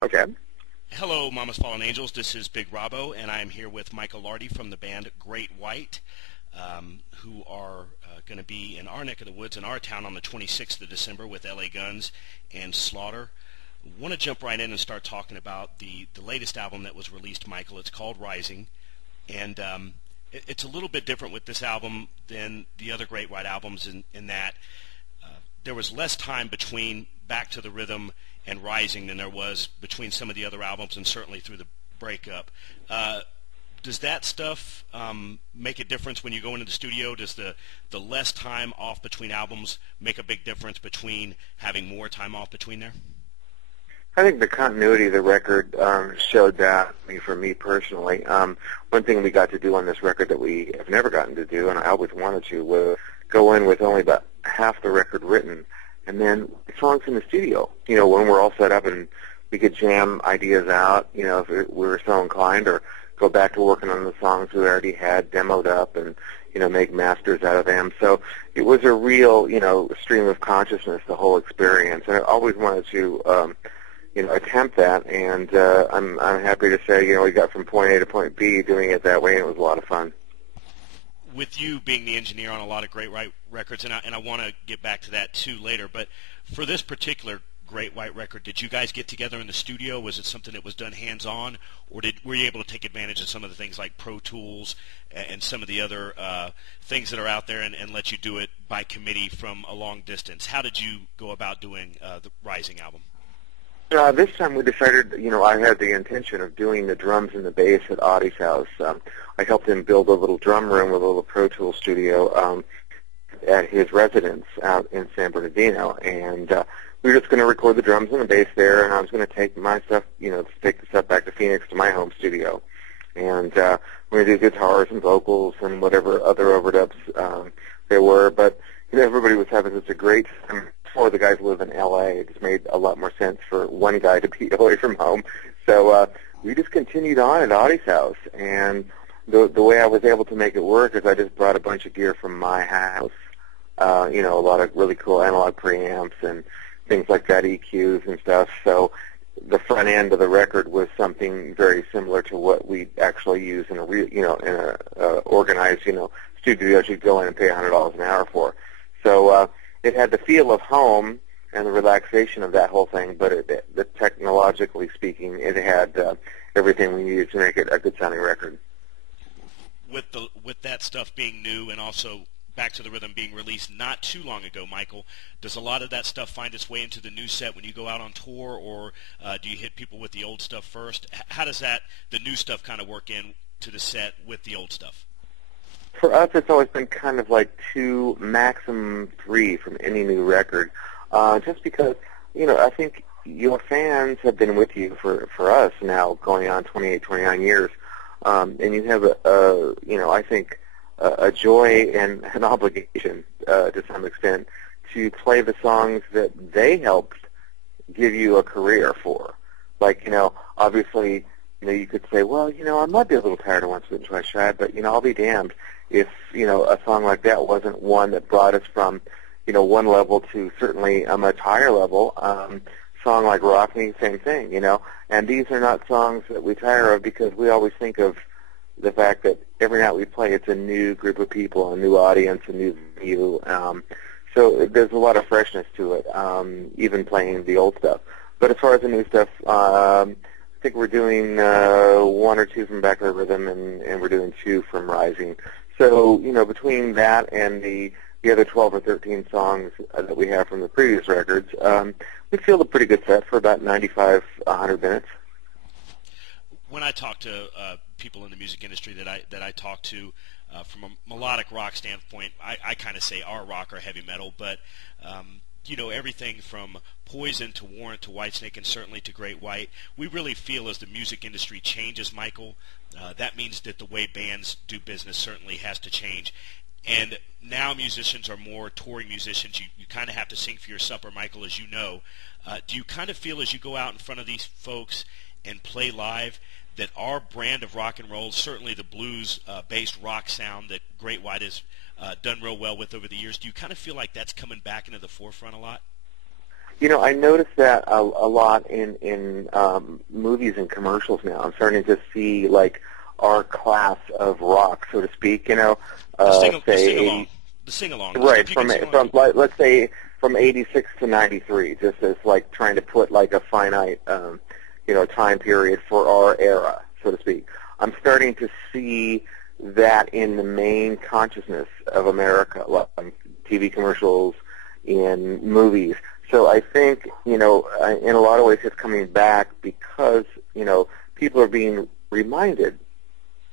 Okay. Hello, Mama's Fallen Angels. This is Big Robbo, and I am here with Michael Lardie from the band Great White, who are going to be in our neck of the woods in our town on the 26th of December with LA Guns and Slaughter. Want to jump right in and start talking about the latest album that was released, Michael. It's called Rising, and it's a little bit different with this album than the other Great White albums in that there was less time between Back to the Rhythm and Rising than there was between some of the other albums, and certainly through the breakup. Uh, does that stuff make a difference when you go into the studio? Does the less time off between albums make a big difference between having more time off between there? I think the continuity of the record showed that for me personally. One thing we got to do on this record that we have never gotten to do, and I always wanted to, was go in with only about half the record written, and then songs in the studio. When we're all set up and we could jam ideas out, if we were so inclined, or go back to working on the songs we already had demoed up and, make masters out of them. So it was a real, stream of consciousness, the whole experience. And I always wanted to, attempt that, and I'm happy to say, we got from point A to point B doing it that way, and it was a lot of fun. With you being the engineer on a lot of Great White records, and I want to get back to that too later, but for this particular Great White record, did you guys get together in the studio? Was it something that was done hands-on, or were you able to take advantage of some of the things like Pro Tools and some of the other things that are out there and let you do it by committee from a long distance? How did you go about doing the Rising album? This time we decided, I had the intention of doing the drums and the bass at Audie's house. I helped him build a little drum room with a little Pro Tools studio at his residence out in San Bernardino, and we were just going to record the drums and the bass there, and I was going to take my stuff, take the stuff back to Phoenix to my home studio, and we're going to do guitars and vocals and whatever other overdubs there were, but everybody was having such a great time. Four of the guys live in L.A. It just made a lot more sense for one guy to be away from home. So we just continued on at Audie's house, and the way I was able to make it work is I just brought a bunch of gear from my house, a lot of really cool analog preamps and things like that, EQs and stuff. So the front end of the record was something very similar to what we actually use in a real, in a organized, studio that you'd go in and pay $100 an hour for. So it had the feel of home and the relaxation of that whole thing, but technologically speaking, it had everything we needed to make it a good-sounding record. With that stuff being new and also Back to the Rhythm being released not too long ago, Michael, does a lot of that stuff find its way into the new set when you go out on tour, or do you hit people with the old stuff first? How does the new stuff kind of work into the set with the old stuff? For us, it's always been kind of like 2, maximum 3 from any new record, just because, I think your fans have been with you for us now going on 28, 29 years, and you have I think a joy and an obligation to some extent to play the songs that they helped give you a career for. Like, obviously, you could say, well, I might be a little tired of Once Bitten, Twice Shy, but, I'll be damned if, a song like that wasn't one that brought us from, one level to certainly a much higher level. Song like Rock Me, same thing, And these are not songs that we tire of because we always think of the fact that every night we play, it's a new group of people, a new audience, a new view. So there's a lot of freshness to it, even playing the old stuff. But as far as the new stuff, I think we're doing 1 or 2 from Back to the Rhythm, and we're doing 2 from Rising. So, between that and the other 12 or 13 songs that we have from the previous records, we feel a pretty good set for about 95, 100 minutes. When I talk to people in the music industry that I talk to from a melodic rock standpoint, I kind of say our rock or heavy metal, but everything from Poison to Warrant to Whitesnake and certainly to Great White, we really feel as the music industry changes, Michael, that means that the way bands do business certainly has to change. And now musicians are more touring musicians. You kind of have to sing for your supper, Michael, as you know. Do you kind of feel as you go out in front of these folks and play live that our brand of rock and roll, certainly the blues-based rock sound that Great White has done real well with over the years, do you kind of feel like that's coming back into the forefront a lot? I noticed that a lot in movies and commercials now. I'm starting to see like our class of rock, so to speak. The sing along, right from like, let's say from '86 to '93, just as like trying to put like a finite time period for our era, so to speak. I'm starting to see that in the main consciousness of America, like TV commercials, in movies. So I think, in a lot of ways it's coming back because, people are being reminded,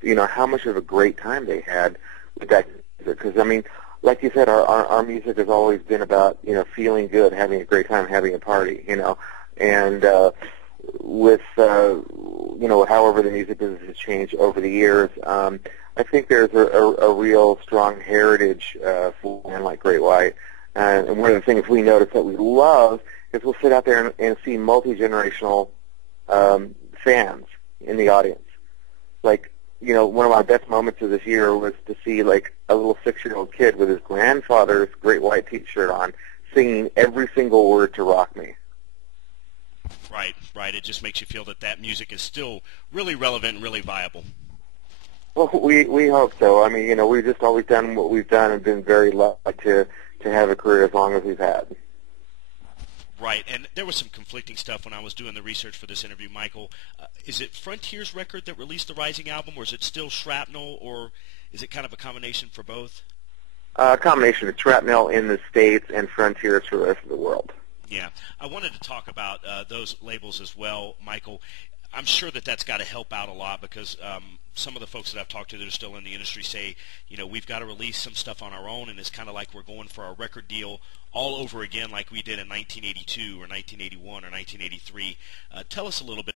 how much of a great time they had with that music. Because, I mean, like you said, our music has always been about, feeling good, having a great time, having a party, and with, however the music business has changed over the years, I think there's a real strong heritage for a band like Great White. And one of the things we notice that we love is we'll sit out there and see multi-generational fans in the audience. Like, one of my best moments of this year was to see, like, a little 6-year-old kid with his grandfather's Great White T-shirt on singing every single word to Rock Me. Right. It just makes you feel that music is still really relevant and really viable. Well, we hope so. I mean, we've just always done what we've done and been very lucky to have a career as long as we've had. Right, and there was some conflicting stuff when I was doing the research for this interview, Michael. Is it Frontier's record that released the Rising album, or is it still Shrapnel, or is it kind of a combination for both? A combination of Shrapnel in the States and Frontiers for the rest of the world. Yeah, I wanted to talk about those labels as well, Michael. I'm sure that's got to help out a lot because some of the folks that I've talked to that are still in the industry say, we've got to release some stuff on our own, and it's kind of like we're going for a record deal all over again like we did in 1982 or 1981 or 1983. Tell us a little bit